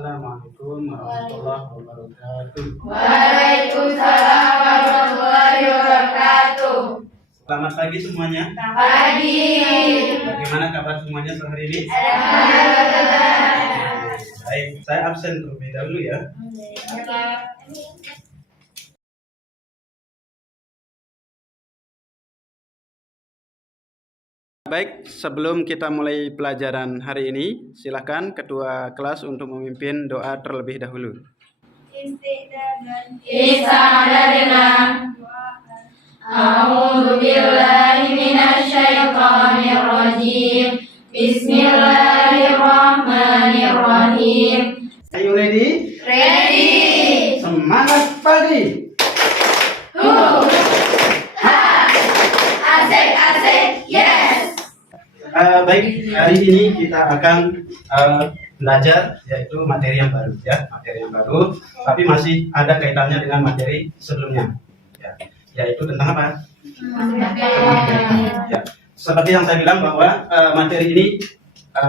Assalamualaikum warahmatullahi wabarakatuh. Waalaikumsalam warahmatullahi wabarakatuh. Selamat pagi semuanya. Pagi. Bagaimana kabar semuanya sehari ini? Alhamdulillah. Baik, saya absen terlebih dahulu ya. Baik, sebelum kita mulai pelajaran hari ini, silakan ketua kelas untuk memimpin doa terlebih dahulu. Istadadna. A'udzu billahi minasyaitonir rajim. Bismillahirrahmanirrahim. Are you ready? Ready. Semangat pagi. Asik. Yes. Baik, hari ini kita akan belajar yaitu materi yang baru ya, materi yang baru, tapi masih ada kaitannya dengan materi sebelumnya, ya, yaitu tentang apa? Ya, seperti yang saya bilang bahwa materi ini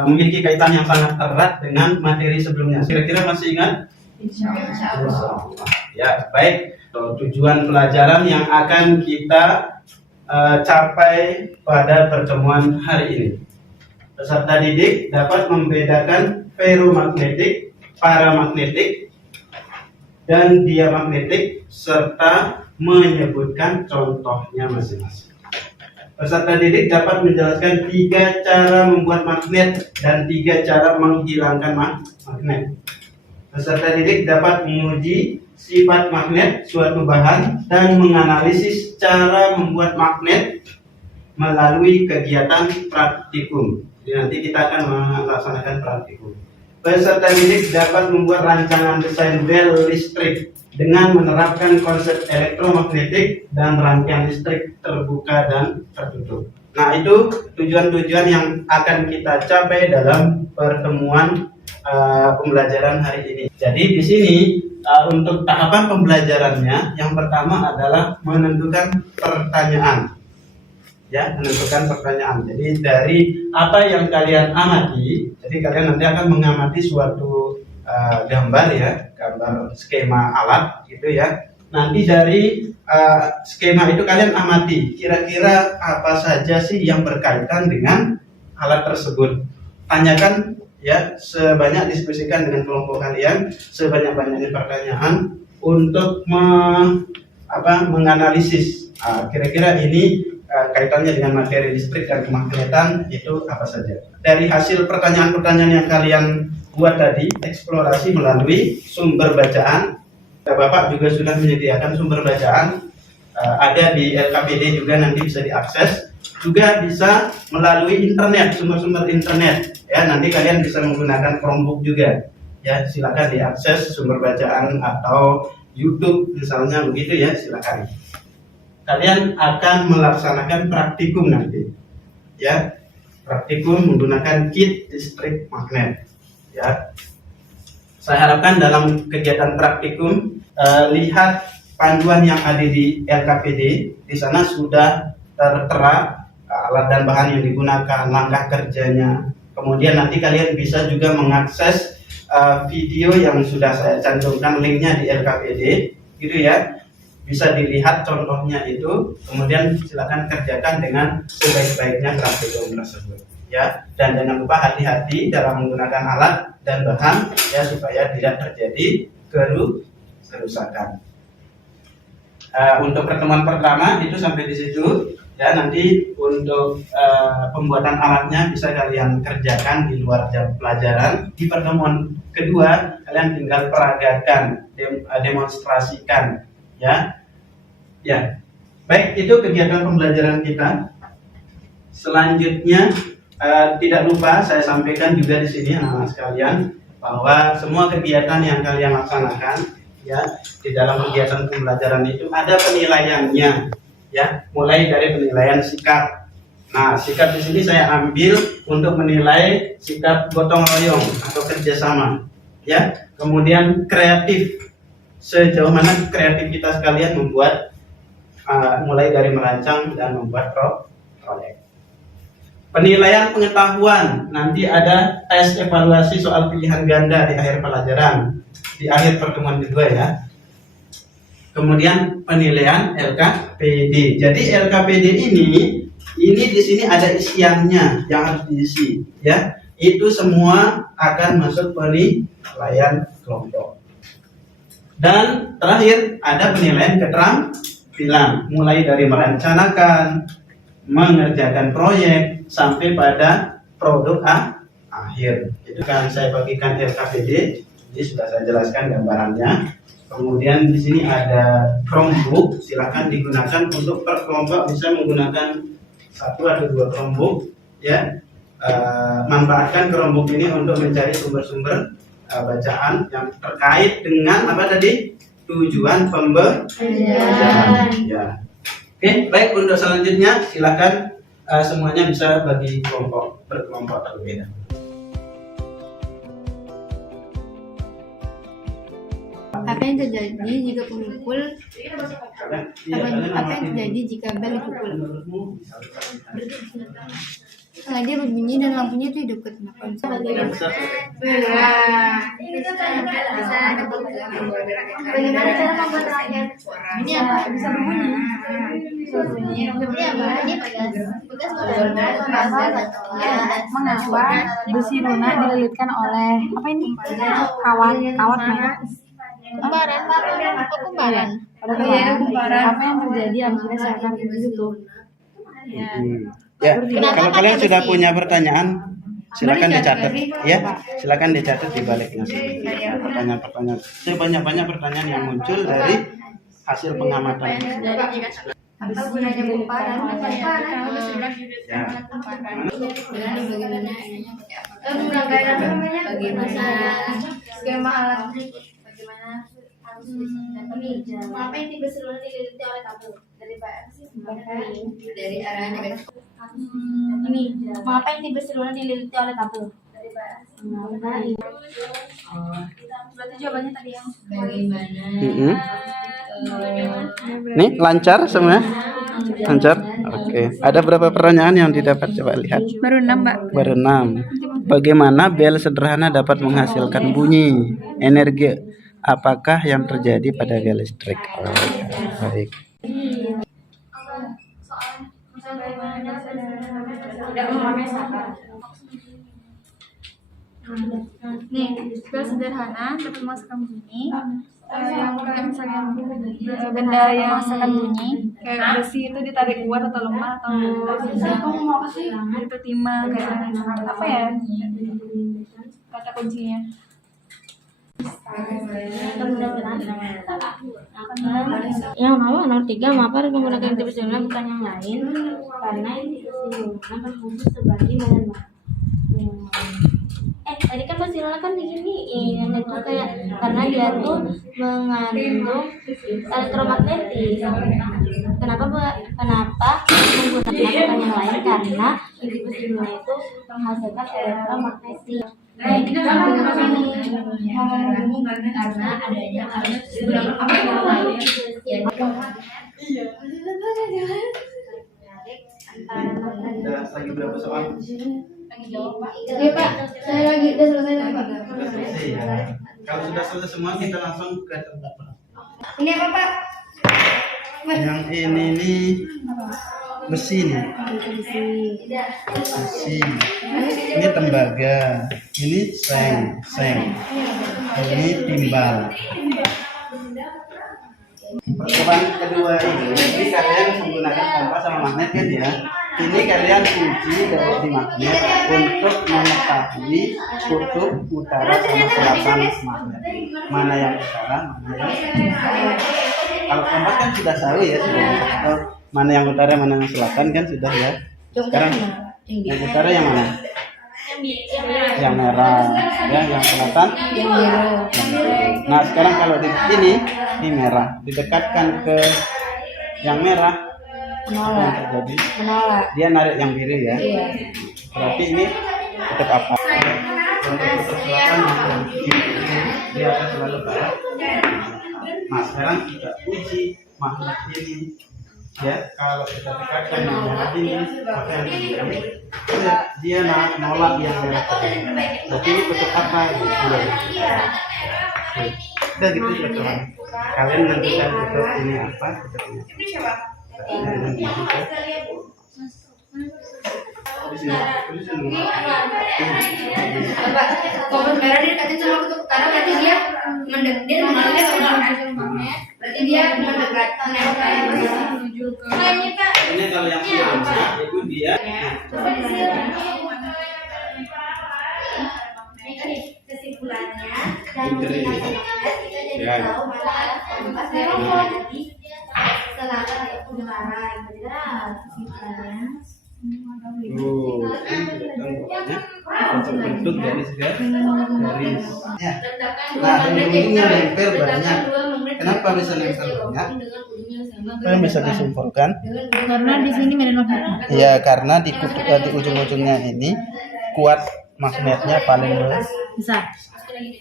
memiliki kaitan yang sangat erat dengan materi sebelumnya. Kira-kira masih ingat? Insyaallah. Ya, baik. Tujuan pelajaran yang akan kita capai pada pertemuan hari ini. Peserta didik dapat membedakan ferromagnetik, paramagnetik, dan diamagnetik serta menyebutkan contohnya masing-masing. Peserta didik dapat menjelaskan 3 cara membuat magnet dan 3 cara menghilangkan magnet. Peserta didik dapat menguji sifat magnet suatu bahan dan menganalisis cara membuat magnet melalui kegiatan praktikum. Jadi nanti kita akan melaksanakan praktikum. Peserta didik dapat membuat rancangan desain bel listrik dengan menerapkan konsep elektromagnetik dan rangkaian listrik terbuka dan tertutup. Nah, itu tujuan-tujuan yang akan kita capai dalam pertemuan pembelajaran hari ini. Jadi di sini untuk tahapan pembelajarannya, yang pertama adalah menentukan pertanyaan. Ya, menentukan pertanyaan. Jadi dari apa yang kalian amati, jadi kalian nanti akan mengamati suatu gambar ya, gambar skema alat gitu ya. Nanti dari skema itu kalian amati kira-kira apa saja sih yang berkaitan dengan alat tersebut. Tanyakan ya, sebanyak diskusikan dengan kelompok kalian, sebanyak-banyaknya pertanyaan untuk menganalisis kira-kira ini kaitannya dengan materi listrik dan kemagnetan itu apa saja. Dari hasil pertanyaan-pertanyaan yang kalian buat tadi, eksplorasi melalui sumber bacaan. Bapak juga sudah menyediakan sumber bacaan, ada di LKPD juga, nanti bisa diakses. Juga bisa melalui internet, sumber-sumber internet. Ya, nanti kalian bisa menggunakan Chromebook juga. Ya, silakan diakses sumber bacaan atau YouTube misalnya begitu ya, silakan. Kalian akan melaksanakan praktikum nanti. Ya, praktikum menggunakan kit listrik magnet. Ya. Saya harapkan dalam kegiatan praktikum lihat panduan yang ada di LKPD. Di sana sudah tertera alat dan bahan yang digunakan, langkah kerjanya. Kemudian nanti kalian bisa juga mengakses video yang sudah saya cantumkan linknya di LKPD, gitu ya. Bisa dilihat contohnya itu, kemudian silakan kerjakan dengan sebaik-baiknya praktikum tersebut. Ya, dan jangan lupa hati-hati dalam menggunakan alat dan bahan ya, supaya tidak terjadi kerusakan. Untuk pertemuan pertama itu sampai di situ. Ya, nanti untuk pembuatan alatnya bisa kalian kerjakan di luar jam pelajaran. Di pertemuan kedua kalian tinggal peragakan, demonstrasikan, ya. Ya, baik, itu kegiatan pembelajaran kita. Selanjutnya tidak lupa saya sampaikan juga di sini anak-anak sekalian bahwa semua kegiatan yang kalian laksanakan ya di dalam kegiatan pembelajaran itu ada penilaiannya. Ya, mulai dari penilaian sikap. Nah, sikap di sini saya ambil untuk menilai sikap gotong royong atau kerjasama. Ya, kemudian kreatif, sejauh mana kreativitas kalian membuat mulai dari merancang dan membuat proyek. Penilaian pengetahuan, nanti ada tes evaluasi soal pilihan ganda di akhir pelajaran, di akhir pertemuan kedua ya. Kemudian penilaian LKPD. Jadi LKPD ini di sini ada isiannya yang harus diisi ya. Itu semua akan masuk penilaian kelompok. Dan terakhir ada penilaian keterampilan, mulai dari merencanakan, mengerjakan proyek sampai pada produk akhir. Itu kan saya bagikan LKPD. Jadi sudah saya jelaskan gambarannya. Kemudian di sini ada Chromebook, silahkan digunakan untuk per kelompok bisa menggunakan 1 atau 2 Chromebook ya. Manfaatkan Chromebook ini untuk mencari sumber-sumber bacaan yang terkait dengan apa tadi? Tujuan pembelajaran. Ya. Oke, baik, untuk selanjutnya silahkan semuanya bisa bagi kelompok, berkelompok berbeda. Apa yang terjadi jika pemukul? Apa yang terjadi jika bel dipukul? Dia berbunyi dan lampunya itu hidup. Kenapa? Bagaimana cara membuat rakyat ini apa bisa berbunyi? Ini apa? Ini bekas Mengapa besi lunak dililitkan oleh apa ini? Kawat merah. Kumparan. Apa yang terjadi apabila seakan ditutup? Ya, kalau kalian sudah punya pertanyaan, silakan dicatat ya. Silakan dicatat di baliknya. Pertanyaan-pertanyaan. Banyak-banyak pertanyaan yang muncul dari hasil pengamatan. Apa gunanya kumparan? Bagaimana skema alat berikut? Bagaimana harus mengapa yang tiba seluruh dililiti oleh tabel dari arah negatif? Ini mengapa yang tiba seluruh dililiti oleh tabel? Berarti jawabannya tadi yang Bagaimana? Nih lancar semua? Lancar? Oke. Ada berapa pertanyaan yang didapat, coba lihat? baru 6, Mbak. Baru 6. Bagaimana bel sederhana dapat menghasilkan bunyi? Energi apakah yang terjadi pada bel listrik? Baik. Nih, bel sederhana dapat menghasilkan bunyi. Yang kayak misalnya benda yang menghasilkan bunyi, kayak besi itu ditarik kuat atau lemah atau itu timah kayak apa ya? Kata kuncinya. Yang nomor 3, mengapa harus menggunakan tipe siluman bukan yang lain? Karena tipe siluman berfungsi sebagai bahan bakar. Tadi kan siluman kan di sini yang itu kayak karena dia tuh mengandung elektromagnetis. Kenapa menggunakan bukan yang lain? Karena tipe siluman itu menghasilkan elektromagnetis. Karena adanya beberapa Lagi berapa soal? Iya Pak, saya lagi udah selesai lagi. Kalau sudah selesai semua kita langsung ke tempat. Ini apa Pak? Yang ini nih besi nih. Besi. Ini tembaga. Ini seng. Ini timbal. Percobaan kedua ini kalian menggunakan kompas sama magnet kan ya. Ini kalian uji dari magnet untuk mengetahui kutub utara sama selatan magnet. Mana yang utara, mana yang selatan. Kalau kompas kan sudah tahu ya, sudah tahu mana yang utara, mana yang selatan kan sudah ya. Sekarang yang utara yang mana? Yang merah, ya, yang selatan yang biru. Nah sekarang kalau di sini ini merah, didekatkan ke yang merah, apa yang terjadi? Dia narik yang biru ya. Berarti ini tetap apa? Untuk kutub selatan yang dia akan selalu barat. Nah sekarang kita uji magnet ini ya kalau kita dekatkan yang merah ini maka yang diam dia nolak yang merah tadi. Berarti ini bentuk apa gitu ya? Udah gitu ya kawan. Kalian nantikan bentuk ini apa bentuknya. Kalau merah dia dekatin sama kutub utara berarti dia mendekat, dia menolaknya ke magnet. Berarti dia mendekat menuju ke Ini kalau yang sebelumnya itu dia kesimpulannya dan Putri. jadi Ya. tahu mana arah kompas dari jadi selatan atau utara itu kesimpulannya. untuk bentuk garis. Ya. Nah, ujungnya nempel banyak. Kenapa bisa nempel banyak? Kalian bisa disimpulkan? Karena di sini medan magnetnya. Ya, karena di ujung-ujungnya ini kuat magnetnya paling Besar.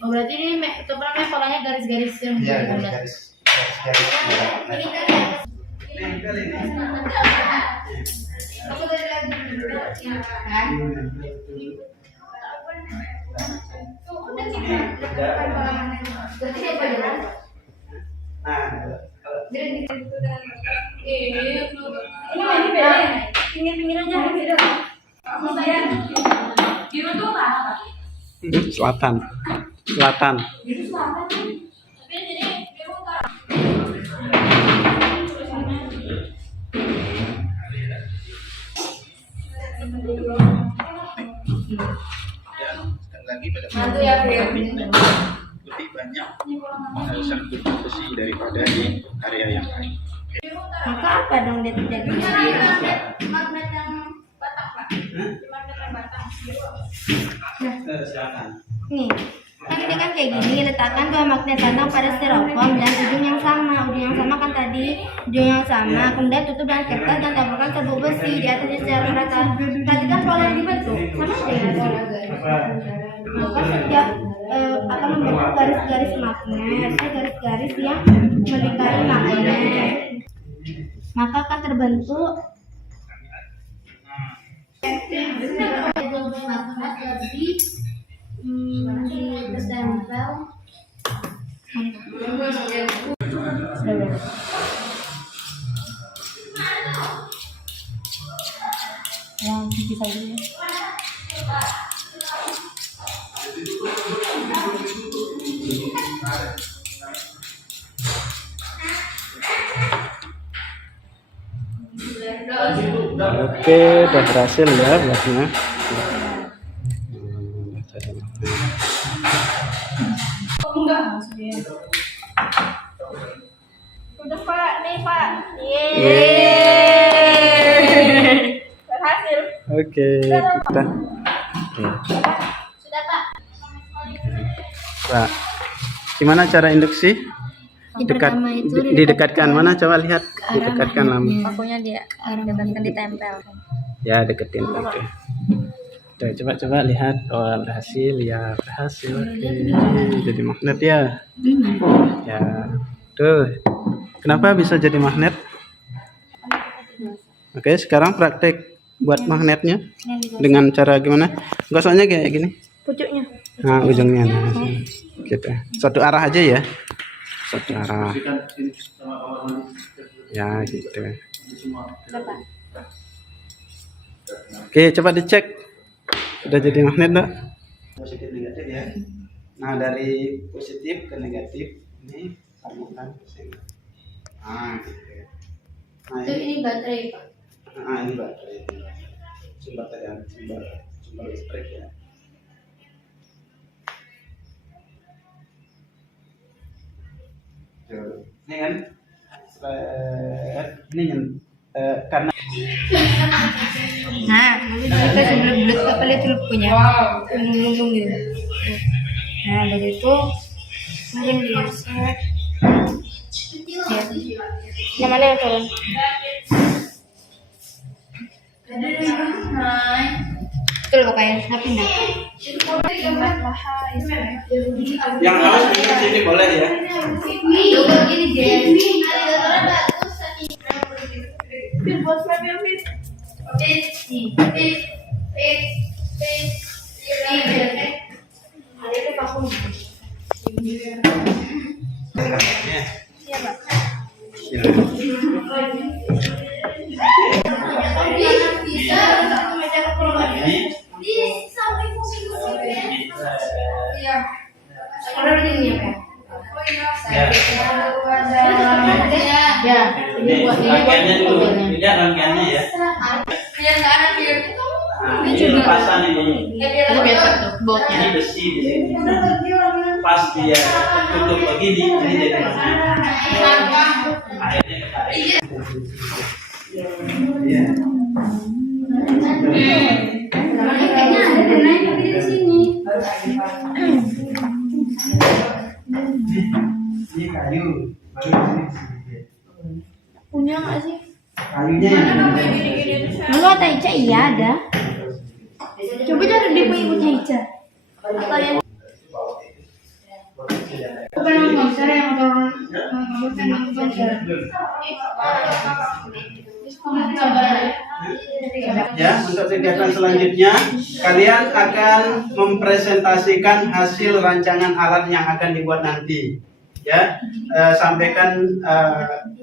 Oh, berarti ini itu namanya polanya garis-garis yang ya bulat. garis. Nempel ini. Selatan. Lagi pada lebih banyak sangkut besi daripada di area yang lain. Maka apa dong dia tidak bisa? Magnet yang batang, Pak. Magnet yang batang. Silakan. Nih, kan ini kan kayak gini, letakkan dua magnet batang pada styrofoam dan ujung yang sama kan tadi, ujung yang sama, kemudian tutup dengan kertas dan taburkan serbuk besi di atasnya secara merata. Perhatikan pola yang dibentuk, sama aja. Maka setiap akan membentuk garis-garis magnet, garis-garis yang melingkari magnet. Maka akan terbentuk magnet ditempel. Yang bisa ini. Oke, udah berhasil ya buatnya. Udah Pak, nih Pak. Berhasil. Oke, kita. Sudah, Pak. Pak, gimana cara induksi? Pertama itu Didekatkan mana? Coba lihat. Didekatkan lama. Pakunya dia dekatkan ditempel. Ya, deketin. Oke. Oke, coba lihat. Oh, berhasil ya, berhasil. Oke. Jadi magnet ya. Ya. Tuh. Kenapa bisa jadi magnet? Oke, sekarang praktek buat magnetnya dengan cara gimana? Gosoknya kayak gini. Pucuknya. Nah, ujungnya nah, gitu. Satu arah aja ya. Satu arah. Ya, gitu. Oke, coba dicek. Sudah jadi magnet enggak? Positif negatif ya. Nah, dari positif ke negatif ini sambungkan ke sini. Nah, gitu. Nah, Ini baterai, Pak. Nah, ini baterai. Sumber listrik ya. Tuh. Ini kan ini yang karena Nah, nanti kita bulat apa lihat dulu punya. Lumung gitu. Nah, begitu mungkin diset. Ya. Yang mana yang turun? Betul pokoknya, nah pindah. yang harus di sini boleh ya. Ini jadi. Rangkaiannya dulu, tidak rangkaiannya ya. Nah, ini lepasan ini. Ini besi di sini. Pas dia tutup begini, ini jadi masuk. Akhirnya ketarik. Ya. Kayaknya ada naik tapi di sini. Ini kayu, baru di sini. Punya nggak sih? Kayunya yang Lalu kata Ica iya ada. Coba cari di punya Ica. Atau yang Bukan yang konser yang konser. Ya, untuk kegiatan selanjutnya kalian akan mempresentasikan hasil rancangan alat yang akan dibuat nanti. Ya, sampaikan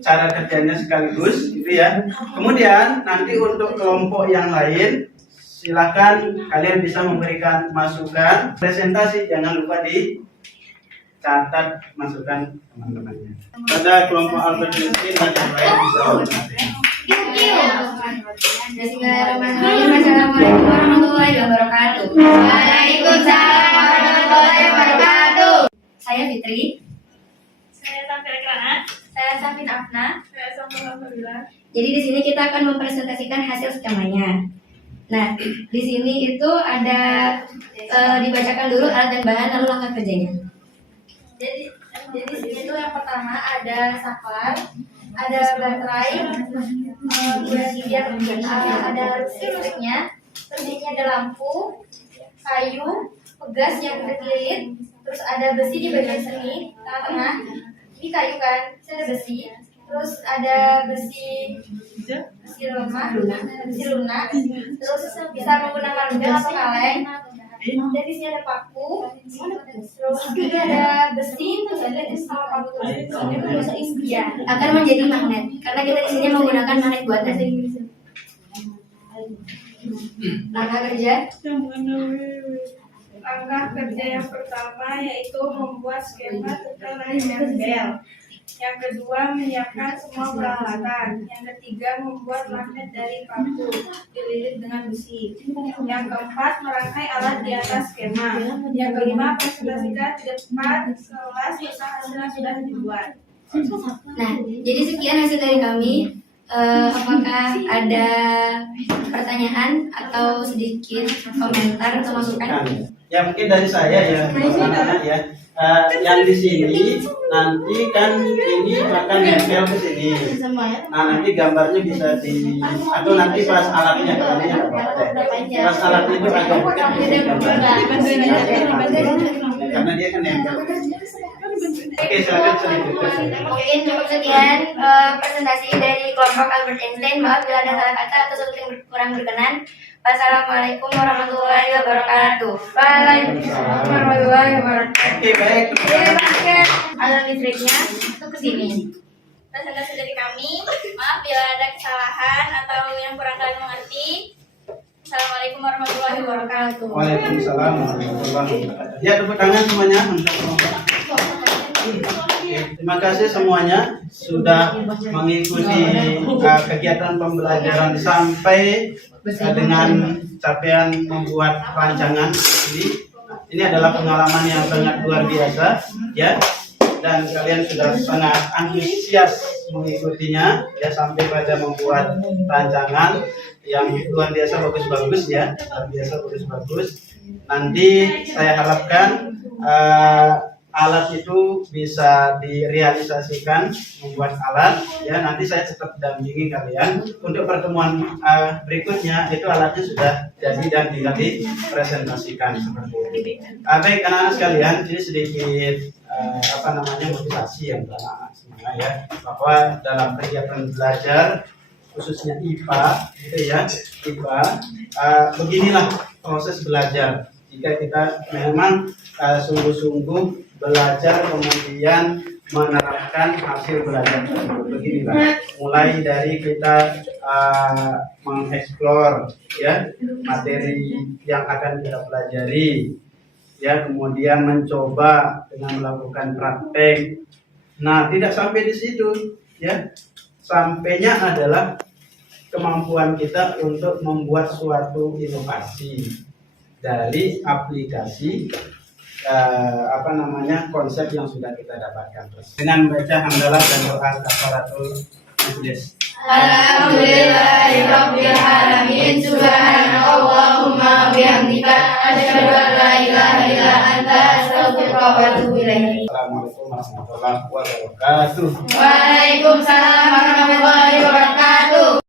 cara kerjanya sekaligus, gitu ya. Kemudian nanti untuk kelompok yang lain, silakan kalian bisa memberikan masukan. Presentasi jangan lupa dicatat masukan teman-temannya. Pada kelompok Albert Einstein dan yang lain bisa mencatat. Bismillahirrahmanirrahim. Assalamualaikum warahmatullahi wabarakatuh. Waalaikumsalam warahmatullahi wabarakatuh. Saya Fitri. Saya Safira Kirana. Saya Safin Afna. Saya Safira Fadila. Jadi di sini kita akan mempresentasikan hasil skemanya. Nah, di sini itu ada dibacakan dulu alat dan bahan lalu langkah kerjanya. Jadi di sini itu yang pertama ada saklar, ada baterai, ada listriknya, terus ini ada lampu, kayu, pegas yang berlilit, terus ada besi di bagian sini, tengah-tengah. Ini kayu kan, terus ada besi, terus ada besi lunak, terus bisa menggunakan udang atau kaleng. Dan di sini ada paku, terus ini ada besi, terus ada sama paku. Ya, akan menjadi magnet karena kita di sini menggunakan magnet buatan. Langkah kerja. Langkah kerja yang pertama yaitu membuat skema tekanan bel. Yang kedua, menyiapkan semua peralatan. Yang ketiga, membuat magnet dari paku dililit dengan besi. Yang keempat, merangkai alat di atas skema. Yang kelima, presentasikan di depan kelas usaha hasil yang sudah dibuat. Nah, jadi sekian hasil dari kami. Apakah ada pertanyaan atau sedikit komentar atau masukan? Ya mungkin dari saya ya, anak-anak ya. Yang di sini nanti kan ini akan nempel ke sini. Nah nanti gambarnya bisa atau nanti pas alatnya pas alatnya itu agak karena dia kan nempel. Oke, silakan selanjutnya. Mungkin cukup sekian presentasi dari kelompok Albert Einstein. Maaf bila ada salah kata atau sesuatu yang kurang berkenan. Wassalamualaikum warahmatullahi wabarakatuh. Waalaikumsalam warahmatullahi wabarakatuh. Oke, baik. Alat listriknya itu ke sini. Presentasi dari kami. Maaf bila ada kesalahan atau yang kurang kalian mengerti. Assalamualaikum warahmatullahi wabarakatuh. Waalaikumsalam warahmatullahi wabarakatuh. Ya, tepuk tangan semuanya untuk kelompok. Terima kasih semuanya sudah mengikuti kegiatan pembelajaran sampai dengan capaian membuat rancangan ini. Ini adalah pengalaman yang sangat luar biasa, ya. Dan kalian sudah sangat antusias mengikutinya, ya sampai pada membuat rancangan yang luar biasa bagus-bagus, ya, luar biasa bagus-bagus. Nanti saya harapkan alat itu bisa direalisasikan, membuat alat, ya nanti saya tetap dampingi kalian untuk pertemuan berikutnya. Itu alatnya sudah jadi dan tinggal dipresentasikan seperti ini. Baik anak-anak sekalian, ini sedikit motivasi yang anak-anak semua, ya, bahwa dalam kegiatan belajar khususnya IPA, gitu ya, IPA. Beginilah proses belajar. Jika kita memang sungguh-sungguh belajar kemudian menerapkan hasil belajar tersebut. Beginilah, mulai dari kita mengeksplor ya materi yang akan kita pelajari, ya, kemudian mencoba dengan melakukan praktek. Nah, tidak sampai di situ, ya. Sampainya adalah kemampuan kita untuk membuat suatu inovasi dari aplikasi konsep yang sudah kita dapatkan. Dengan baca hamdalah dan doa kafaratul majlis. Alhamdulillahirabbil alamin. Subhanallahumma bihamdika asyhadu an la ilaha illa anta astaghfiruka wa atubu ilaik. Assalamualaikum warahmatullahi wabarakatuh. Waalaikumsalam warahmatullahi wabarakatuh.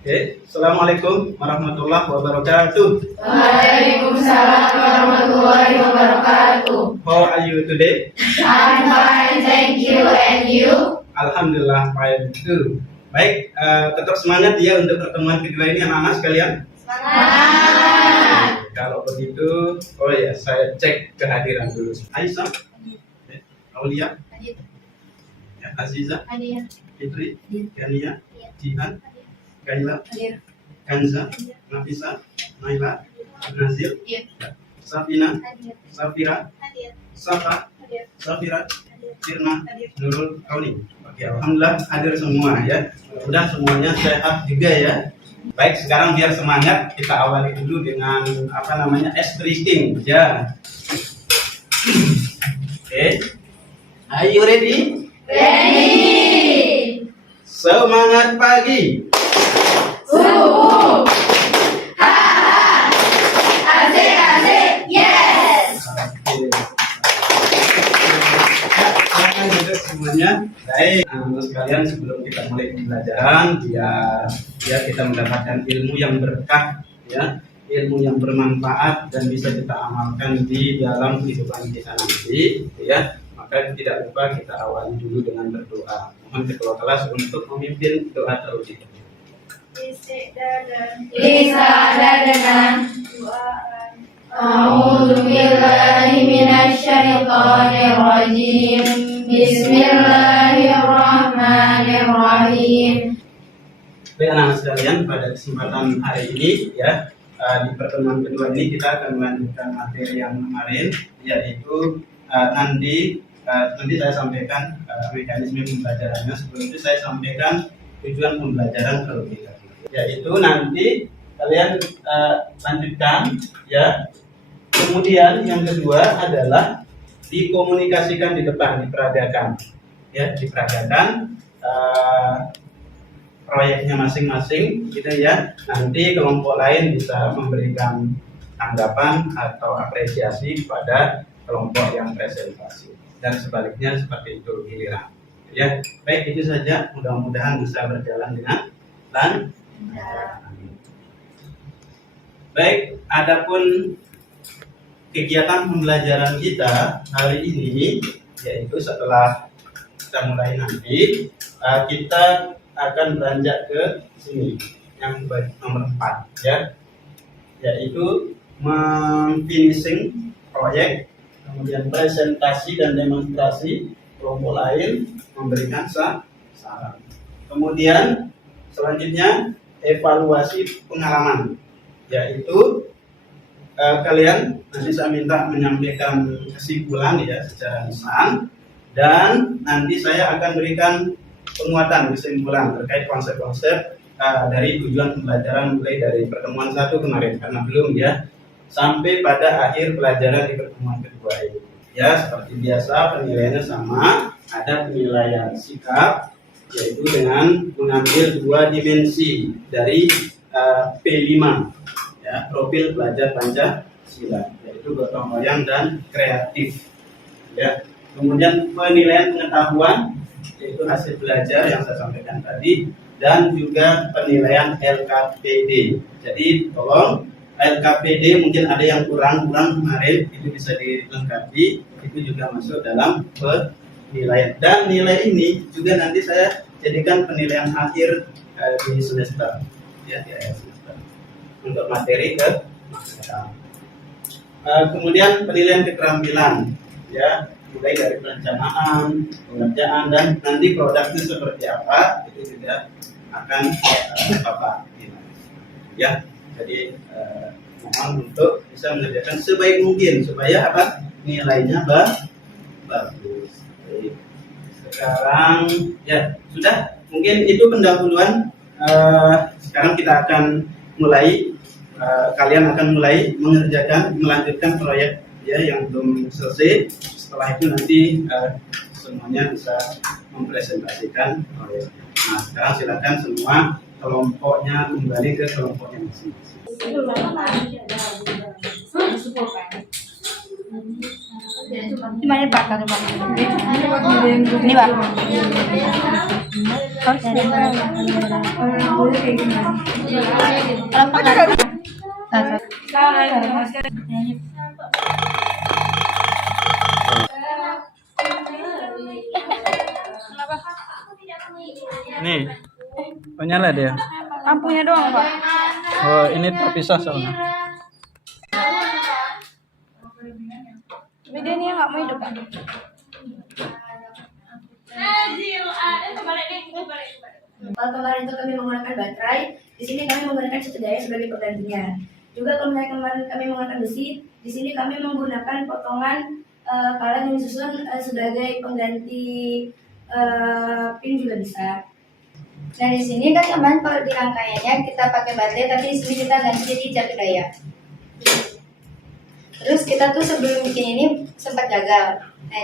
Oke, Assalamualaikum warahmatullahi wabarakatuh. Waalaikumsalam warahmatullahi wabarakatuh. How are you today? I'm fine, thank you, and you? Alhamdulillah fine too. Baik, tetap semangat ya untuk pertemuan kedua ini anak-anak sekalian. Semangat. Kalau begitu, oh ya, saya cek kehadiran dulu. Aisyah, Aulia, ya, Aziza, Fitri, Gania, Jihan, Kaila, Kanza, Nafisa, Naila, Nazir, Safina, Safira, Safa, Safira, Sirna, Nurul, Kauni. Oke, alhamdulillah hadir semua ya. Mudah semuanya sehat juga ya. Baik, sekarang biar semangat kita awali dulu dengan ice drinking ya. Oke. Are you ready? Ready. Semangat pagi. Subuh. Haha. Asik asik. Yes. Silakan duduk semuanya. Baik, anak sekalian, sebelum kita mulai pembelajaran, biar kita mendapatkan ilmu yang berkah, ya, ilmu yang bermanfaat dan bisa kita amalkan di dalam kehidupan kita nanti, ya. Maka tidak lupa kita awali dulu dengan berdoa. Mohon ketua kelas untuk memimpin doa terlebih dahulu. Lisa dengan A'udzu billahi minasyaitonir rajim. Bismillahirrahmanirrahim. Baik anak-anak sekalian, pada kesempatan hari ini ya, di pertemuan kedua ini kita akan melanjutkan materi yang kemarin, yaitu nanti saya sampaikan mekanisme pembelajarannya. Sebelum itu saya sampaikan tujuan pembelajaran terlebih dahulu, yaitu nanti kalian lanjutkan ya. Kemudian yang kedua adalah dikomunikasikan di depan, diperagakan ya, diperagakan proyeknya masing-masing gitu ya. Nanti kelompok lain bisa memberikan tanggapan atau apresiasi kepada kelompok yang presentasi dan sebaliknya seperti itu giliran ya. Baik, itu saja, mudah-mudahan bisa berjalan dengan lancar. Baik, adapun kegiatan pembelajaran kita hari ini, yaitu setelah kita mulai nanti, kita akan beranjak ke sini yang nomor 4 ya, yaitu finishing proyek, kemudian presentasi dan demonstrasi, kelompok lain memberikan saran. Kemudian selanjutnya evaluasi pengalaman, yaitu kalian nanti saya minta menyampaikan kesimpulan ya secara lisan, dan nanti saya akan berikan penguatan kesimpulan terkait konsep-konsep dari tujuan pembelajaran mulai dari pertemuan 1 kemarin, karena belum ya, sampai pada akhir pelajaran di pertemuan kedua ini. Ya, seperti biasa penilaiannya sama, ada penilaian sikap, yaitu dengan mengambil 2 dimensi dari P5 ya, profil pelajar Pancasila, yaitu gotong royong dan kreatif ya. Kemudian penilaian pengetahuan, yaitu hasil belajar yang saya sampaikan tadi, dan juga penilaian LKPD. Jadi tolong LKPD mungkin ada yang kurang kemarin, itu bisa dilengkapi, itu juga masuk dalam penilaian. Dan nilai ini juga nanti saya jadikan penilaian akhir di semester, ya di akhir semester untuk materi ke kemudian penilaian keterampilan, ya mulai dari perencanaan, pengerjaan, dan nanti produknya seperti apa itu juga akan Bapak nilai. Ya, jadi mohon untuk bisa mengerjakan sebaik mungkin supaya apa nilainya bagus. Baik. Sekarang ya sudah, mungkin itu pendahuluan. Sekarang kita akan mulai. Kalian akan mulai melanjutkan proyek ya yang belum selesai. Setelah itu nanti semuanya bisa mempresentasikan proyek. Nah, sekarang silakan semua kelompoknya kembali ke kelompoknya masing-masing. Di mana Pak? Ini Pak. Nih, oh nyala dia. Lampunya doang Pak. Oh ini terpisah soalnya. Medianya nggak mau hidup Pak. Kalau kemarin itu kami menggunakan baterai, di sini kami menggunakan catur daya sebagai penggantinya. Juga kalau kemarin kami menggunakan besi, di sini kami menggunakan potongan kaleng yang disusun sebagai pengganti pin juga bisa. Nah di sini kan kemarin kalau di rangkaiannya kita pakai baterai, tapi di sini kita ganti jadi catur daya. Terus kita tuh sebelum bikin ini sempat gagal. Nah,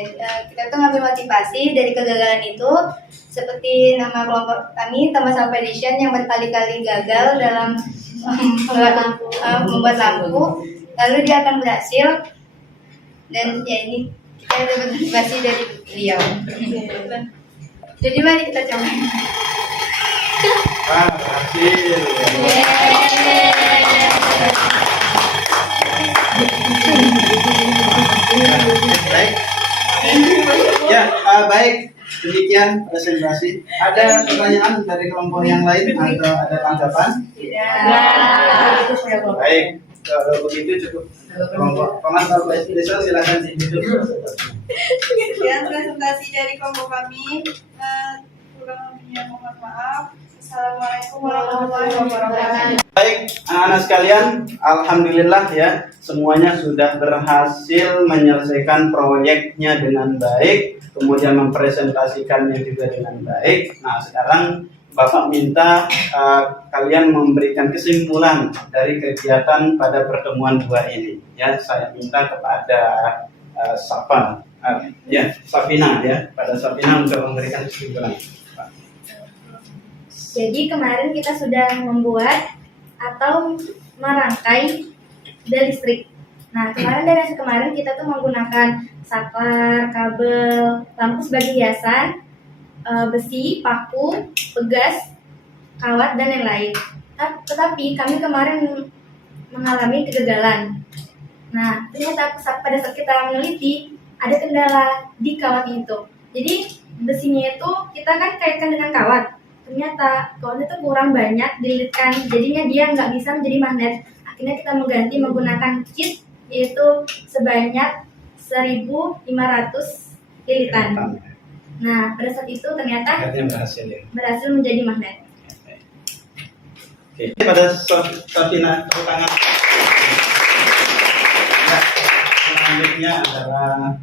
kita tuh ngambil motivasi dari kegagalan itu, seperti nama kelompok kami Thomas Alva Edison yang berkali-kali gagal dalam membuat lampu, lalu dia akan berhasil. Dan ya ini kita dapat motivasi dari beliau. Jadi mari kita coba. Wah, berhasil. Baik. Ya, baik. Demikian presentasi. Ada pertanyaan dari kelompok yang lain atau ada tanggapan? Baik. Kalau begitu cukup. Kelompok Thomas Alva Edison silakan ditutup. Sekian presentasi dari kelompok kami. Kurang lebihnya mohon maaf. Assalamualaikum warahmatullahi wabarakatuh. Baik, anak-anak sekalian, alhamdulillah ya, semuanya sudah berhasil menyelesaikan proyeknya dengan baik, kemudian mempresentasikannya juga dengan baik. Nah, sekarang Bapak minta kalian memberikan kesimpulan dari kegiatan pada pertemuan 2 ini. Ya, saya minta kepada Safina ya, pada Safina untuk memberikan kesimpulan. Jadi kemarin kita sudah membuat atau merangkai bel listrik. Nah, dari kemarin kita tuh menggunakan saklar, kabel, lampu sebagai hiasan, besi, paku, pegas, kawat, dan lain-lain. Tetapi kami kemarin mengalami kegagalan. Nah, ternyata pada saat kita meneliti, ada kendala di kawatnya itu. Jadi besinya itu kita kan kaitkan dengan kawat. Ternyata kawatnya itu kurang banyak dililitkan, jadinya dia nggak bisa menjadi magnet. Akhirnya kita mengganti menggunakan kit, yaitu sebanyak 1.500 lilitan. Nah, pada saat itu ternyata berhasil menjadi magnet. Oke, pada Safina tepuk tangan. Ya, selanjutnya adalah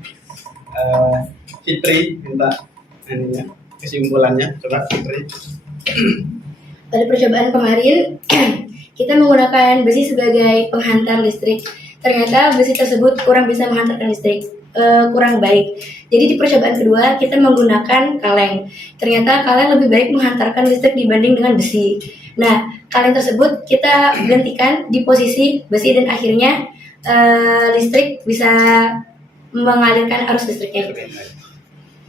Fitri, minta ininya, kesimpulannya, coba Fitri. Pada percobaan kemarin, kita menggunakan besi sebagai penghantar listrik. Ternyata besi tersebut kurang bisa menghantarkan listrik, kurang baik. Jadi di percobaan kedua, kita menggunakan kaleng. Ternyata kaleng lebih baik menghantarkan listrik dibanding dengan besi. Nah, kaleng tersebut kita gantikan di posisi besi dan akhirnya listrik bisa mengalirkan arus listriknya.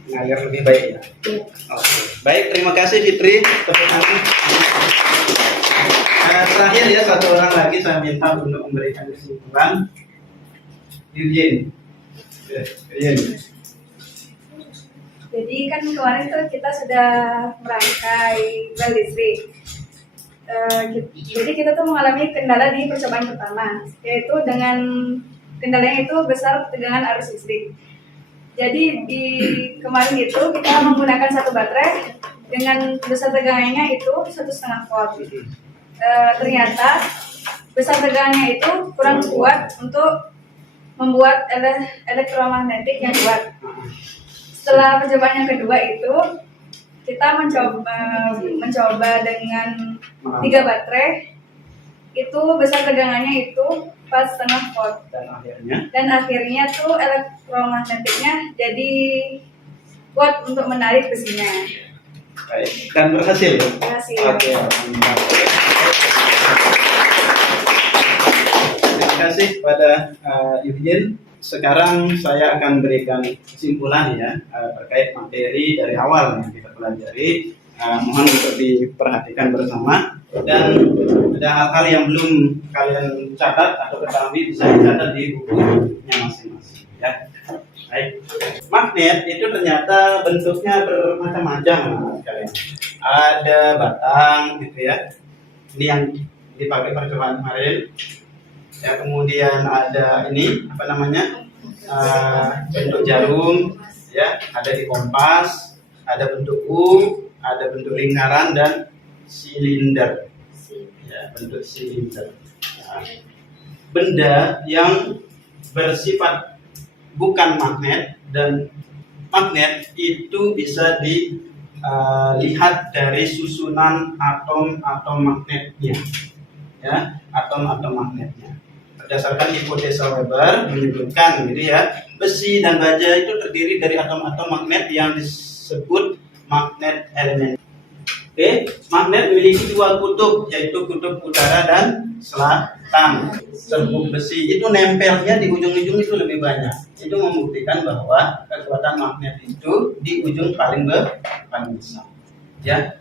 Mengalir lebih baik ya. Oke. Baik, terima kasih Fitri. Tepuk tangan. Terakhir ya, satu orang lagi saya minta untuk memberikan kesimpulan. Yudin. Jadi kan kemarin tuh kita sudah merangkai bel listrik. Jadi kita tuh mengalami kendala di percobaan pertama, yaitu dengan kendalanya itu besar tegangan arus listrik. Jadi di kemarin itu kita menggunakan satu baterai dengan besar tegangannya itu 1,5 volt. Ternyata besar tegangannya itu kurang kuat untuk membuat elektromagnetik yang kuat. Setelah percobaan yang kedua itu kita mencoba dengan 3 baterai, itu besar tegangannya itu 4,5 volt. Dan akhirnya tuh elektromagnetiknya jadi kuat untuk menarik besinya. Baik, dan berhasil. Berhasil. Oke, terima kasih pada Yudin. Sekarang saya akan berikan kesimpulan ya terkait materi dari awal yang kita pelajari. Mohon untuk diperhatikan bersama, dan ada hal-hal yang belum kalian catat atau ketahui bisa dicatat di bukunya masing-masing ya. Baik. Magnet itu ternyata bentuknya bermacam-macam kalian. Ada batang gitu ya. Ini yang dipakai percobaan kemarin. Ya, kemudian ada ini apa namanya bentuk jarum, ya, ada di kompas, ada bentuk U, ada bentuk lingkaran dan silinder, ya, bentuk silinder. Nah, benda yang bersifat bukan magnet, dan magnet itu bisa dilihat dari susunan atom-atom magnetnya, ya, atom-atom magnetnya. Berdasarkan hipotesa Weber menyebutkan gitu ya, besi dan baja itu terdiri dari atom-atom magnet yang disebut magnet elemen. Oke, magnet memiliki 2 kutub, yaitu kutub utara dan selatan. Serbuk besi itu nempelnya di ujung-ujung itu lebih banyak. Itu membuktikan bahwa kekuatan magnet itu di ujung paling besar. Ya.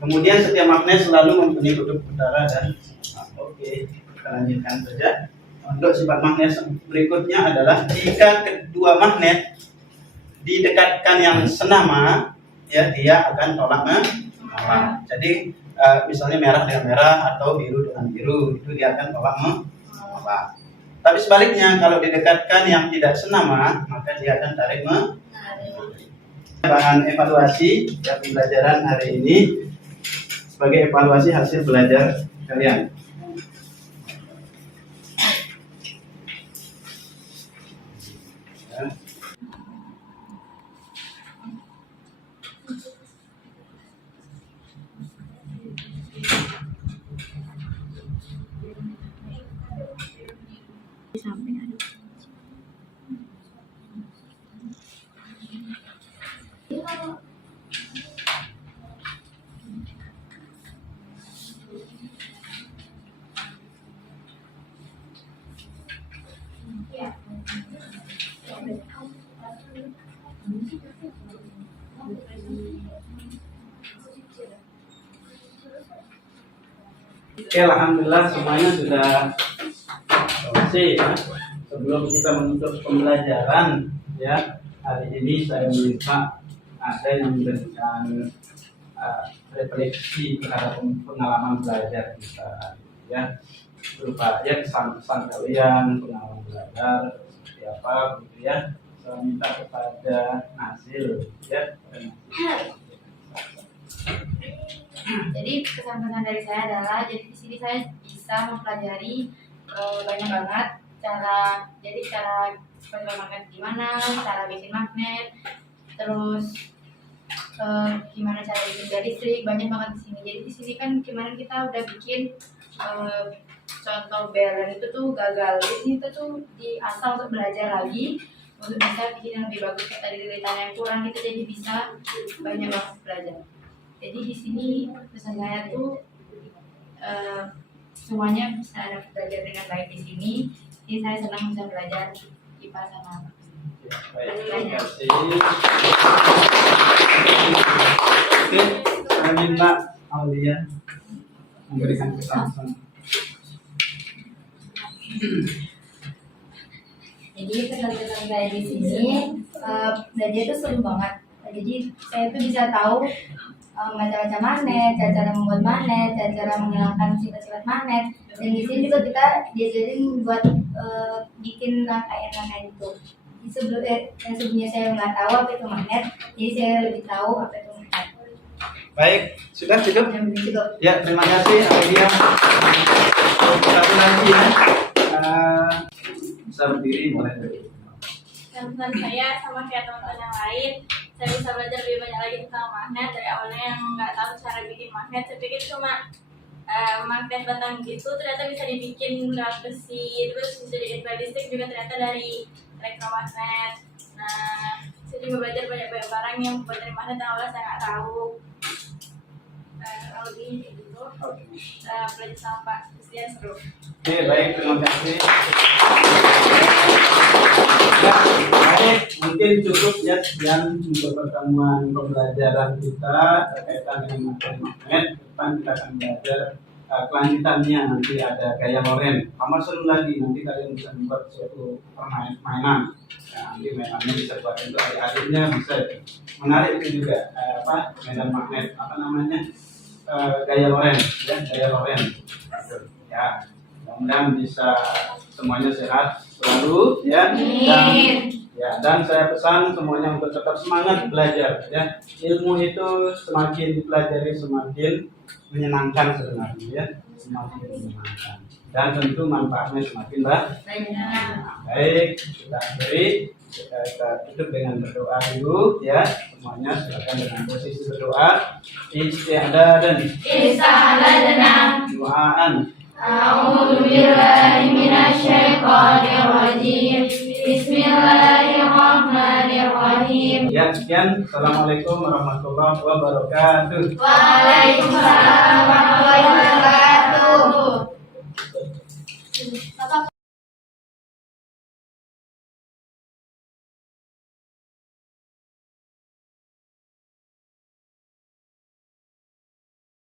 Kemudian setiap magnet selalu mempunyai kutub utara dan selatan. Oke. Lanjutkan saja. Untuk sifat magnet berikutnya adalah jika kedua magnet didekatkan yang senama, ya, dia akan tolak menolak. Jadi misalnya merah dengan merah atau biru dengan biru, itu dia akan tolak menolak. Tapi sebaliknya, kalau didekatkan yang tidak senama, maka dia akan tarik menarik. Bahan evaluasi dari pembelajaran hari ini sebagai evaluasi hasil belajar kalian. Oke, alhamdulillah semuanya sudah selesai ya. Sebelum kita menutup pembelajaran ya, hari ini saya minta ada yang memberikan refleksi terhadap pengalaman belajar kita ya, berupa ya kesan-kesan kalian, pengalaman belajar seperti apa gitu ya. Saya minta kepada Nasil ya. Jadi kesan-kesan dari saya adalah, jadi di sini saya bisa mempelajari banyak banget cara magnet gimana, cara bikin magnet, terus gimana cara bikin bel listrik, banyak banget di sini. Jadi di sini kan kemarin kita udah bikin contoh bel dan itu tuh gagal. Di sini tuh diasah untuk belajar lagi untuk bisa bikin yang lebih bagus. Kayak tadi ceritanya yang kurang, kita jadi bisa banyak banget belajar. Jadi di sini pesan saya tuh semuanya bisa belajar dengan baik di sini. Jadi saya senang bisa belajar IPA sama Terima kasih. Oke, saya minta Aulia. memberikan pesan-pesan. Jadi kesan-kesan saya di sini belajar itu seru banget. Jadi saya tuh bisa tahu macam-macam magnet, cara membuat magnet, cara menghilangkan sifat-sifat magnet. Dan di sini juga kita diajarin buat bikin rangkaian-rangkaian itu. Yang sebelumnya saya nggak tahu apa itu magnet, jadi saya lebih tahu apa itu magnet. Baik, sudah cukup? Cukup. Ya, terima kasih Amelia. Satu lagi ya. Bisa berdiri mulai dari. Teman saya sama kayak teman-teman yang lain, saya bisa belajar lebih banyak lagi tentang magnet. Dari awalnya yang nggak tahu cara bikin magnet, saya pikir cuma magnet batang gitu, ternyata bisa dibikin lewat besi, terus bisa jadi listrik juga ternyata dari elektromagnet. Nah, saya juga belajar banyak-banyak barang yang buat dari magnet yang awalnya saya nggak tahu. Kalau lebih gitu, belajar sama Pak Christian seru. Oke, baik, terima kasih. Ya, baik, mungkin cukup ya sekian untuk pertemuan pembelajaran kita berkaitan dengan materi magnet. Depan kita akan belajar kelanjutannya, nanti ada gaya Loren. Amal seru lagi, nanti kalian bisa membuat suatu permainan. Ya, nanti mainannya bisa buat untuk adik-adiknya, bisa menarik itu juga. Mainan magnet, apa namanya? Gaya Loren, ya, gaya Loren. Ya, mudah-mudahan bisa semuanya sehat selalu, ya. Dan saya pesan semuanya untuk tetap semangat belajar, ya. Ilmu itu semakin dipelajari semakin menyenangkan sebenarnya, ya. Semakin menyenangkan. Dan tentu manfaatnya semakin banyak. Baik, kita akhiri. Kita tutup dengan berdoa dulu, ya. Semuanya silakan dengan posisi berdoa. Isti'adadan. Doaan. A'udzubillahi minasyaitonirrajim. Bismillahirrahmanirrahim. Ya, sekian. Assalamualaikum warahmatullahi wabarakatuh. Waalaikumsalam warahmatullahi wabarakatuh.